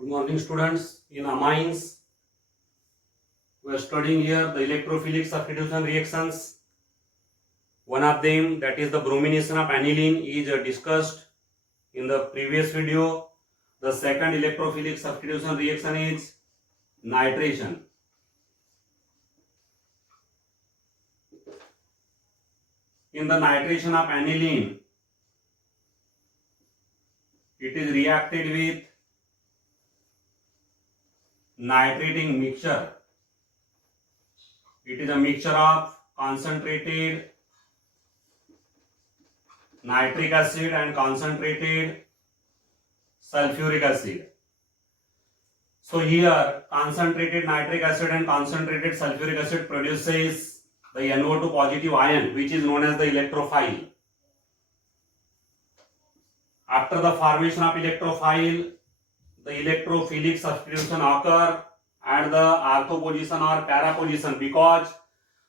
Good morning, students. In amines, we are studying here the electrophilic substitution reactions. One of them, that is the bromination of aniline, is discussed in the previous video. The second electrophilic substitution reaction is nitration. In the nitration of aniline, it is reacted with nitrating mixture. It is a mixture of concentrated nitric acid and concentrated sulfuric acid. So here concentrated nitric acid and concentrated sulfuric acid produces the NO2 positive ion, which is known as the electrophile. After the formation of electrophile, the electrophilic substitution occur at the ortho position or para position, because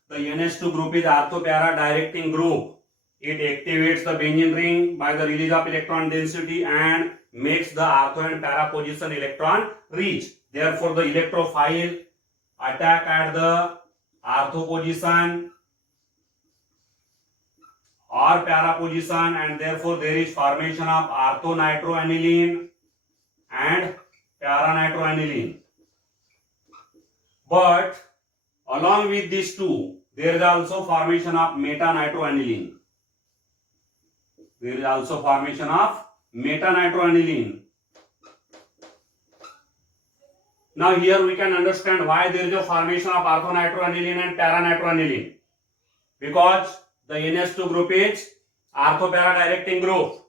the NH2 group is ortho-para directing group. It activates the benzene ring by the release of electron density and makes the ortho and para position electron reach. Therefore, the electrophile attack at the ortho position or para position, and therefore there is formation of orthonitroaniline and para-nitroaniline. But along with these two, there is also formation of meta-nitroaniline. There is also formation of meta-nitroaniline. Now here we can understand why there is a formation of orthonitroaniline and para-nitroaniline. Because the NH2 group is ortho-para directing group.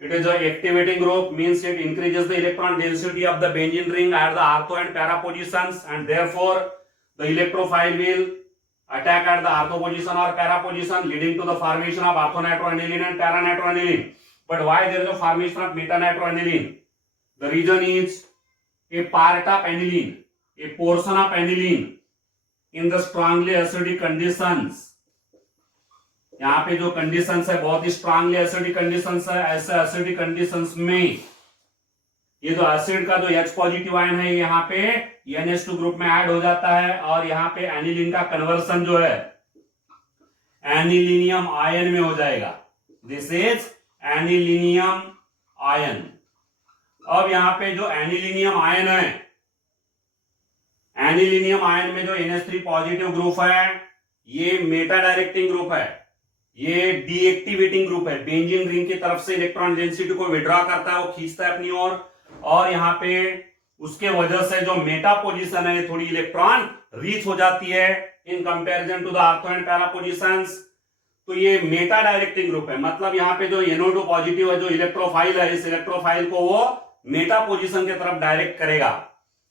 It is an activating group, means it increases the electron density of the benzene ring at the ortho and para positions, and therefore the electrophile will attack at the ortho position or para position, leading to the formation of orthonitroaniline and para-nitroaniline. But why there is a formation of meta-nitroaniline? The reason is a part of aniline, a portion of aniline in the strongly acidic conditions. यहाँ पे जो conditions है बहुत ही strongly acidic conditions है. ऐसे acidic conditions में ये जो एसिड का जो H पॉजिटिव आयन है यहाँ पे NH2 ग्रुप में ऐड हो जाता है, और यहाँ पे एनिलीन का कन्वर्सन जो है एनिलीनियम आयन में हो जाएगा. This is anilinium ion. अब यहाँ पे जो एनिलीनियम आयन है, एनिलीनियम आयन में जो NH3 पॉजिटिव ग्रुप है, ये मेटा डायरेक्टिंग ग्रुप है, ये डीएक्टिवेटिंग ग्रुप है. बेंजीन रिंग की तरफ से इलेक्ट्रॉन डेंसिटी को विड्रॉ करता है, वो खींचता है अपनी ओर, और यहाँ पे उसके वजह से जो मेटा पोजीशन है थोड़ी इलेक्ट्रॉन रीच हो जाती है in comparison to the ortho and para positions. तो ये मेटा डायरेक्टिंग ग्रुप है. मतलब यहाँ पे जो NO2 पॉजिटिव है, जो इलेक्ट्रोफाइल है, इस इलेक्ट्रोफाइल को वो मेटा पोजीशन की तरफ डायरेक्ट करेगा.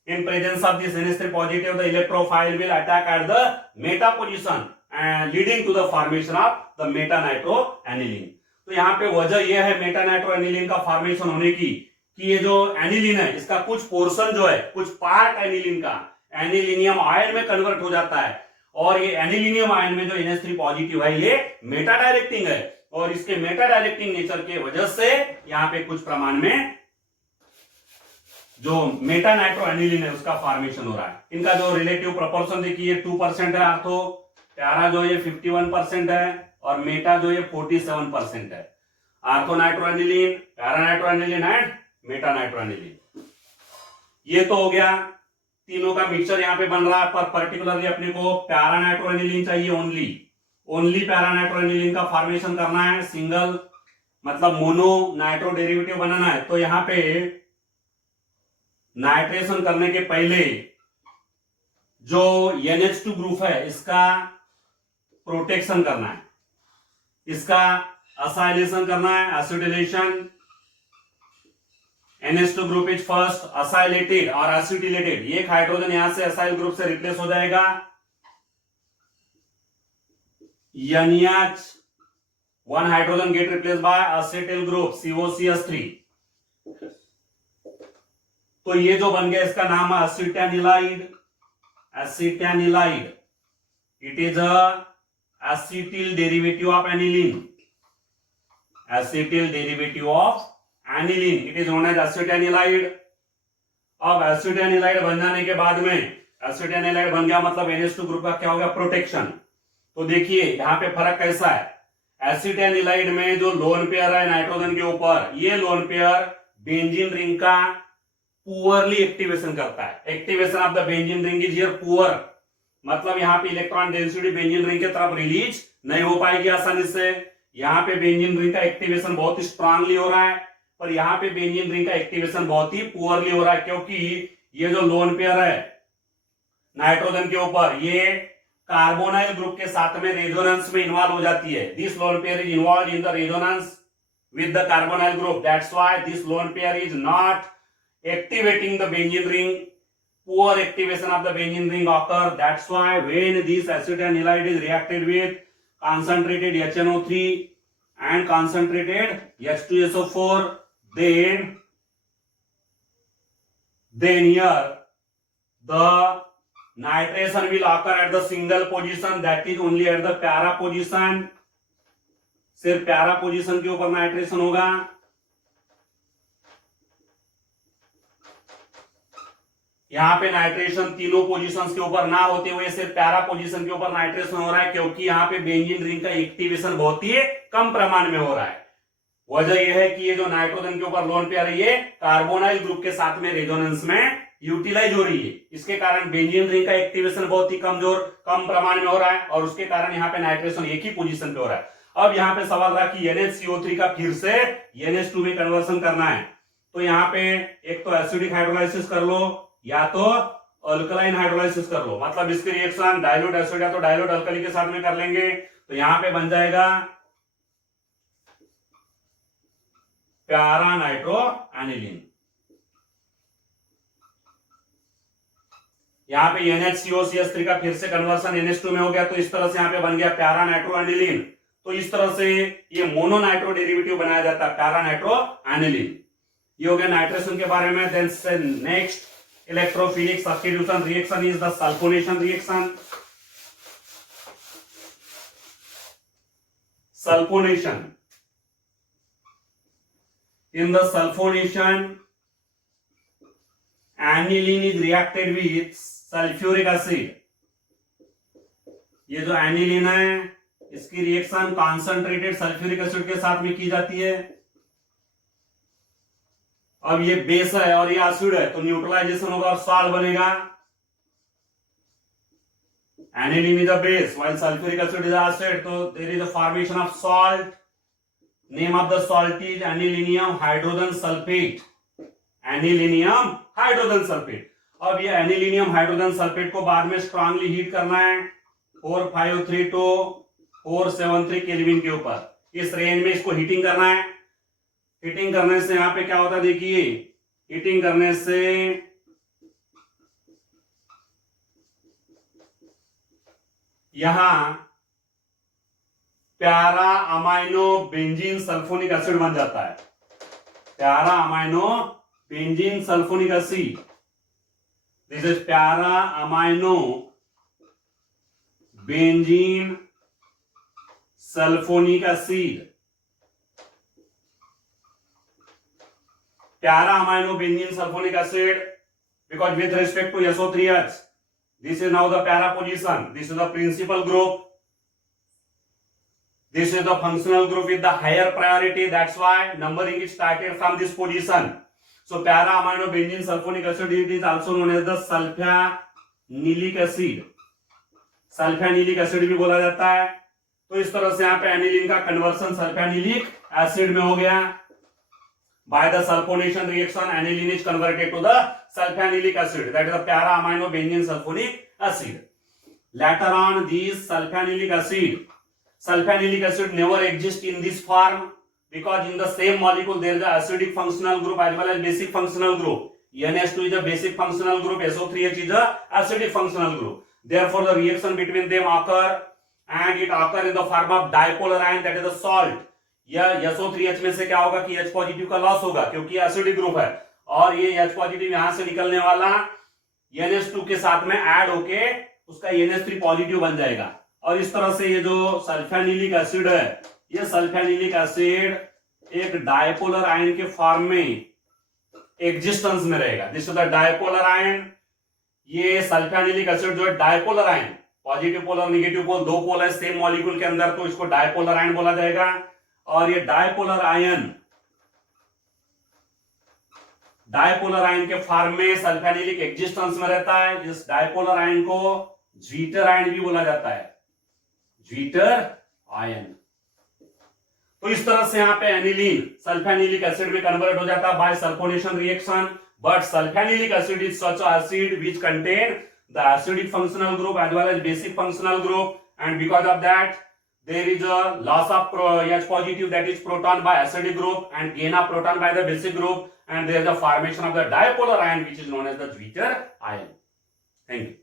In presence of this NH3 positive, the electrophile will attack at the meta position and leading to the formation of the meta-nitroaniline. तो यहाँ पे वजह यह है meta-nitroaniline का फॉर्मेशन होने की कि ये जो एनिलीन है इसका कुछ पोर्शन जो है, कुछ पार्ट एनिलीन का एनिलीनियम आयन में कन्वर्ट हो जाता है, और ये एनिलीनियम आयन में जो NH3 पॉजिटिव है ये मेटा डायरेक्टिंग है, और इसके मेटा डायरेक्टिंग नेचर के वजह से यहाँ पे कुछ प्रमाण में जो मेटा नाइट्रोएनिलीन है उसका फॉर्मेशन हो रहा है. इनका जो रिलेटिव प्रोपोर्शन देखिए 2% है आर्थो, प्यारा जो ये 51% है, और मेटा जो ये 47% है. आर्थो नाइट्रोएनिलीन, प्यारा नाइट्रोएनिलीन एंड मेटा नाइट्रोएनिलीन. ये तो हो गया, तीनों का मिक्सचर यहाँ पे बन रहा है. पर पर्टिकुलरली अपने को प्यारा नाइट्रोएनिलीन चाहिए, ओनली प्यारा नाइट्रोएनिलीन का फॉर्मेशन करना है. सिंगल मतलब मोनो नाइट्रो डेरिवेटिव बनाना है. तो यहाँ पे नाइट्रेशन करने के पहले जो NH2 ग्रुप है इसका प्रोटेक्शन करना है, इसका असाइलेशन करना है, acetylation. NH2 group is first acylated और एसिटिलेटेड. एक हाइड्रोजन यहां से असाइल ग्रुप से रिप्लेस हो जाएगा. NH, one hydrogen get replace by acetyl group COCH3. तो ये जो बन गया इसका नाम है acetanilide. Acetanilide, it is a acetyl derivative of aniline. Acetyl derivative of aniline, it is known as acetanilide. अब एसिड एनिलाइड बन जाने के बाद में, एसिड एनिलाइड बन गया मतलब NH2 ग्रुप का क्या हो गया, प्रोटेक्शन। तो देखिए यहाँ पे फर्क कैसा है, एसिड एनिलाइड में जो लोन पेयर है नाइट्रोजन के ऊपर, ये लोन पेयर बेंजीन रिंग का पुअरली एक्टिवेशन करता है। Activation of the benzene ring is here poor, मतलब यहाँ पे इलेक्ट्रॉन डेंसिटी बेंजीन रिंग की तरफ रिलीज नहीं हो पाएगी आसानी से। यहाँ पे बेंजीन रिंग का एक्टिवेशन बहुत ही स्ट्रांगली हो रहा है, पर यहाँ पे बेंजीन रिंग का एक्टिवेशन बहुत ही पुअरली हो रहा है, क्योंकि ये जो लोन पेयर है नाइट्रोजन के ऊपर, ये कार्बोनाइल ग्रुप के साथ में रेजोनेंस में इन्वॉल्व हो जाती है। This lone pair is involve in the resonance with the carbonyl group. That's why this lone pair is not activating the benzene ring. Poor activation of the benzene ring occur. That's why when this acid anilide is reacted with concentrated HNO3 and concentrated H2SO4, then here the nitration will occur at the single position, that is only at the para position. सिर्फ प्यारा position के ऊपर nitration होगा। यहां पे nitration तीनों positions के ऊपर ना होते हुए सिर्फ प्यारा पोजीशन के ऊपर नाइट्रेशन हो रहा है, क्योंकि यहां पे बेंजीन रिंग का एक्टिवेशन बहुत ही कम प्रमाण में हो रहा है। वजह यह है कि ये जो नाइट्रोजन के ऊपर लोन पेयर है, ये कार्बोनाइल ग्रुप के साथ में रेजोनेंस में यूटिलाइज हो रही है। इसके कारण बेंजीन रिंग का एक्टिवेशन बहुत ही कम प्रमाण में हो रहा है, और उसके कारण यहाँ पे नाइट्रेशन एक ही पोजीशन पे हो रहा है। अब यहाँ पे सवाल रहा कि NHCO3 का फिर से NH2 में कन्वर्सन करना है, तो यहाँ पे एक तो एसिडिक हाइड्रोलाइसिस कर लो या तो अल्कलाइन हाइड्रोलाइसिस कर लो, मतलब इसके रिएक्शन डाइल्यूट एसिड या तो डाइल्यूट अल्कली के साथ में कर लेंगे। तो यहाँ पे बन जाएगा प्यारा नाइट्रो एनिलीन। यहाँ पे NHCOCH3 का फिर से कन्वर्सन NH2 में हो गया, तो इस तरह से यहाँ पे बन गया प्यारा नाइट्रो एनिलीन। तो इस तरह से ये मोनो नाइट्रो डेरिवेटिव बनाया जाता है, पैरा नाइट्रो एनिलीन। ये हो गया नाइट्रेशन के बारे में। देन से next electrophilic substitution reaction is the sulphonation reaction. Sulphonation, in the sulphonation aniline is reacted with sulphuric acid. ये जो एनिलीन है इसकी रिएक्शन कॉन्सेंट्रेटेड सल्फ्यूरिक एसिड के साथ में की जाती है। अब ये बेस है और ये एसिड है, तो न्यूट्रलाइजेशन होगा और सॉल्ट बनेगा। Aniline is a base while sulphuric acid is acid, तो there is a formation of salt. Name of the salt is anilinium hydrogen sulphate. Anilinium hydrogen sulphate. अब ये एनिलीनियम हाइड्रोजन सल्फेट को बाद में strongly heat करना है 453 to 473 kelvin के ऊपर। इस रेंज में इसको हीटिंग करना है। हीटिंग करने से यहां पे क्या होता है, देखिए हीटिंग करने से यहां प्यारा अमाइनो बेंजीन सल्फोनिक एसिड बन जाता है। प्यारा amino benzene sulphonic acid, this is प्यारा अमाइनो बेंजीन सल्फोनिक एसिड। प्यारा amino benzene sulphonic acid, because with respect to SO3H, this is now the para position, this is the principal group, this is the functional group with the higher priority, that's why numbering is started from this position. So para amino benzene sulfonic acid, it is also known as the sulphanilic acid. Sulphanilic acid भी बोला जाता है। तो इस तरह से यहाँ पे एनिलीन का कन्वर्सन सल्फ्यानिलिक एसिड में हो गया। By the sulfonation reaction, aniline is converted to the sulfanilic acid, that is the para amino benzene sulfonic acid. Later on, this sulfanilic acid never exists in this form, because in the same molecule there is the acidic functional group as well as basic functional group. NH2 is a basic functional group, SO3H is a acidic functional group. Therefore, the reaction between them occur, and it occur in the form of dipolar ion, that is the salt. या SO3H में से क्या होगा कि H positive का loss होगा, क्योंकि acidic group है, और ये H पॉजिटिव यहां से निकलने वाला NH2 के साथ में ऐड होके उसका NH3 पॉजिटिव बन जाएगा। और इस तरह से ये जो सल्फ्यानिलिक एसिड है, ये सल्फ्यानिलिक एसिड एक डायपोलर आयन के फॉर्म में एग्जिस्टेंस में रहेगा। This is the dipolar ion. ये सल्फ्यानिलिक एसिड जो है dipolar ion, positive polar negative pole दो पोल है सेम मॉलिक्यूल के अंदर, तो इसको डायपोलर आयन बोला जाएगा। और ये डायपोलर आयन के फॉर्म में सल्फ्यानिलिक एग्जिस्टेंस में रहता है। इस डायपोलर आयन को ज्वीटर आयन भी बोला जाता है, ज्वीटर आयन। तो इस तरह से यहां पे एनिलीन सल्फ्यानिलिक एसिड में कन्वर्ट हो जाता है by sulphonation reaction. But sulphanilic acid is such acid which contain the acidic functional group as well as basic functional group, and because of that there is a loss of H positive, that is proton by acidic group, and gain of proton by the basic group, and there is a formation of the dipolar ion which is known as the Zwitter ion. Thank you.